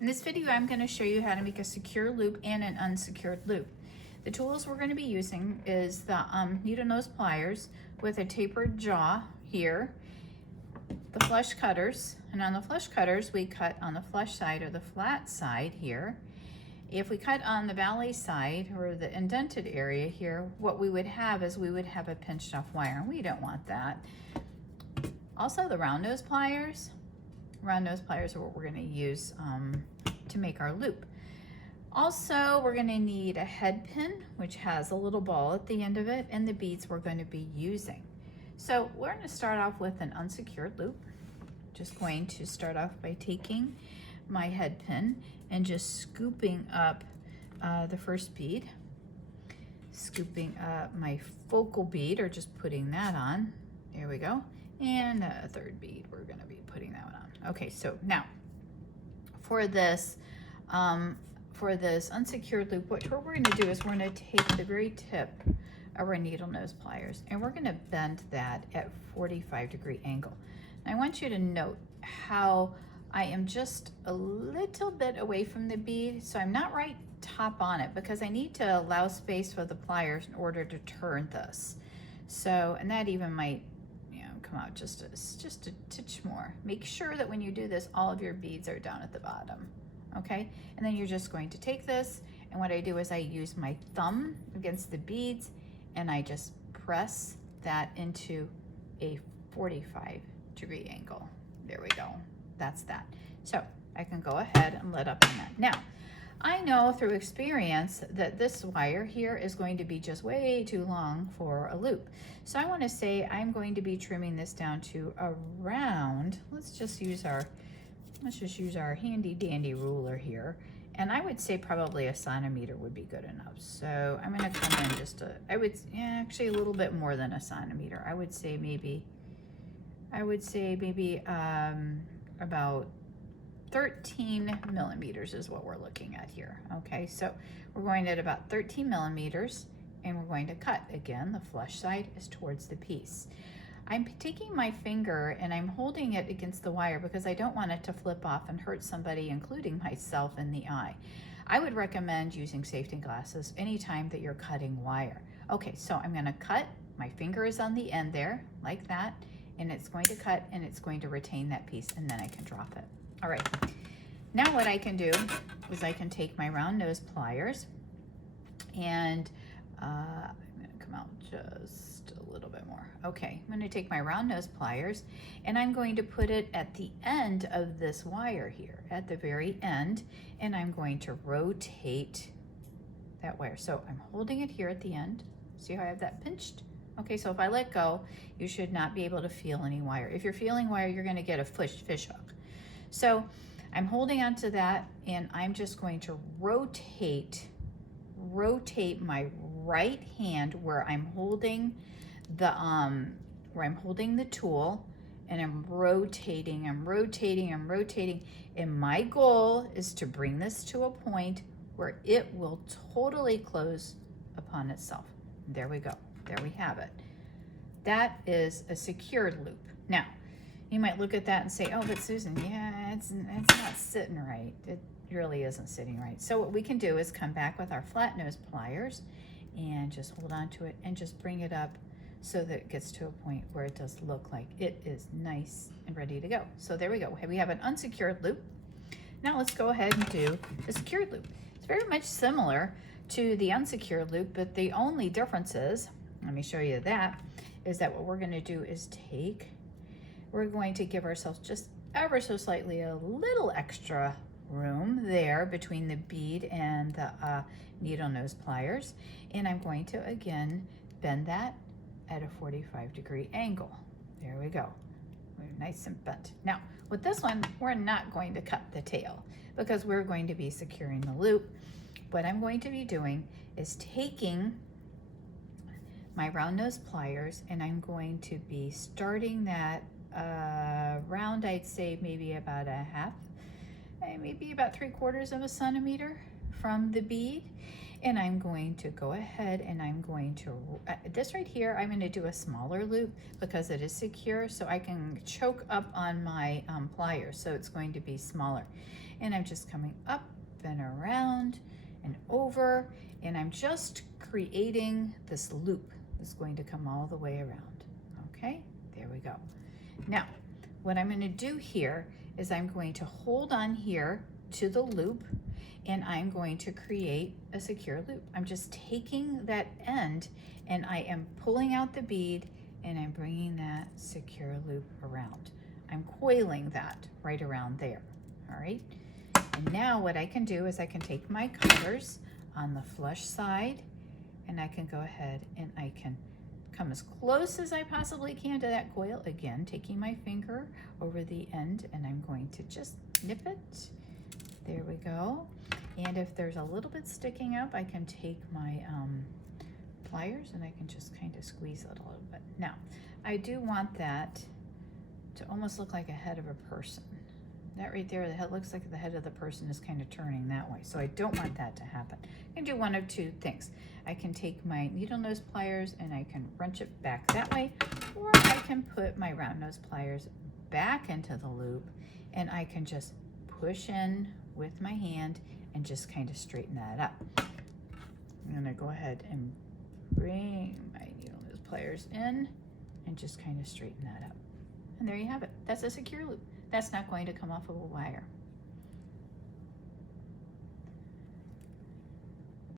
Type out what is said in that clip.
In this video, I'm going to show you how to make a secure loop and an unsecured loop. The tools we're going to be using is the needle nose pliers with a tapered jaw here, the flush cutters, and on the flush cutters, we cut on the flush side or the flat side here. If we cut on the valley side or the indented area here, what we would have is we would have a pinched off wire, and we don't want that. Also, the round nose pliers. Round nose pliers are what we're going to use to make our loop. Also, we're going to need a head pin, which has a little ball at the end of it, and the beads we're going to be using. So we're going to start off with an unsecured loop. Just going to start off by taking my head pin and just scooping up the first bead, scooping up my focal bead, or just putting that on. There we go. And a third bead, we're going to be putting that one on. Okay, so now for this unsecured loop, what we're going to do is we're going to take the very tip of our needle nose pliers and we're going to bend that at 45-degree angle. And I want you to note how I am just a little bit away from the bead, so I'm not right top on it because I need to allow space for the pliers in order to turn this. So, and that even might come out just a titch more. Make sure that when you do this, all of your beads are down at the bottom, okay? And then you're just going to take this, and what I do is I use my thumb against the beads, and I just press that into a 45-degree angle. There we go. That's that. So I can go ahead and let up on that. Now, I know through experience that this wire here is going to be just way too long for a loop. So I want to say I'm going to be trimming this down to around, let's just use our handy dandy ruler here. And I would say probably a centimeter would be good enough. So I'm going to come in just actually a little bit more than a centimeter. I would say maybe about 13 millimeters is what we're looking at here. Okay, so we're going at about 13 millimeters and we're going to cut. Again, the flush side is towards the piece. I'm taking my finger and I'm holding it against the wire because I don't want it to flip off and hurt somebody, including myself, in the eye. I would recommend using safety glasses anytime that you're cutting wire. Okay, so I'm going to cut. My finger is on the end there, like that, and it's going to cut and it's going to retain that piece, and then I can drop it. All right, now what I can do is I can take my round nose pliers and I'm gonna come out just a little bit more. Okay, I'm gonna take my round nose pliers and I'm going to put it at the end of this wire here, at the very end, and I'm going to rotate that wire. So I'm holding it here at the end. See how I have that pinched? Okay, so if I let go, you should not be able to feel any wire. If you're feeling wire, you're gonna get a fish hook. So I'm holding onto that and I'm just going to rotate my right hand where I'm holding the tool, and I'm rotating, and my goal is to bring this to a point where it will totally close upon itself. There we go. There we have it. That is a secured loop. Now, you might look at that and say, oh, but Susan, yeah, it's not sitting right. It really isn't sitting right. So what we can do is come back with our flat nose pliers and just hold on to it and just bring it up so that it gets to a point where it does look like it is nice and ready to go. So there we go. We have an unsecured loop. Now let's go ahead and do the secured loop. It's very much similar to the unsecured loop, but the only difference is, let me show you that, is that what we're going to do is we're going to give ourselves just ever so slightly a little extra room there between the bead and the needle nose pliers. And I'm going to, again, bend that at a 45-degree angle. There we go. We're nice and bent. Now, with this one, we're not going to cut the tail because we're going to be securing the loop. What I'm going to be doing is taking my round nose pliers and I'm going to be starting that round, I'd say maybe about a half, maybe about 3/4 of a centimeter from the bead. And I'm going to go ahead and I'm going to, this right here, I'm going to do a smaller loop because it is secure, so I can choke up on my pliers, so it's going to be smaller. and I'm just coming up and around and over, and I'm just creating this loop that's going to come all the way around. Okay, there we go. Now, what I'm going to do here is I'm going to hold on here to the loop, and I'm going to create a secure loop. I'm just taking that end and I am pulling out the bead and I'm bringing that secure loop around. I'm coiling that right around there, all right? And now what I can do is I can take my colors on the flush side and I can go ahead and I can come as close as I possibly can to that coil. Again, taking my finger over the end and I'm going to just nip it. There we go. And if there's a little bit sticking up, I can take my pliers and I can just kind of squeeze it a little bit. Now, I do want that to almost look like a head of a person. That right there, the head looks like the head of the person is kind of turning that way. So I don't want that to happen. I can do one of two things. I can take my needle nose pliers and I can wrench it back that way, or I can put my round nose pliers back into the loop and I can just push in with my hand and just kind of straighten that up. I'm gonna go ahead and bring my needle nose pliers in and just kind of straighten that up. And there you have it. That's a secure loop. That's not going to come off of a wire.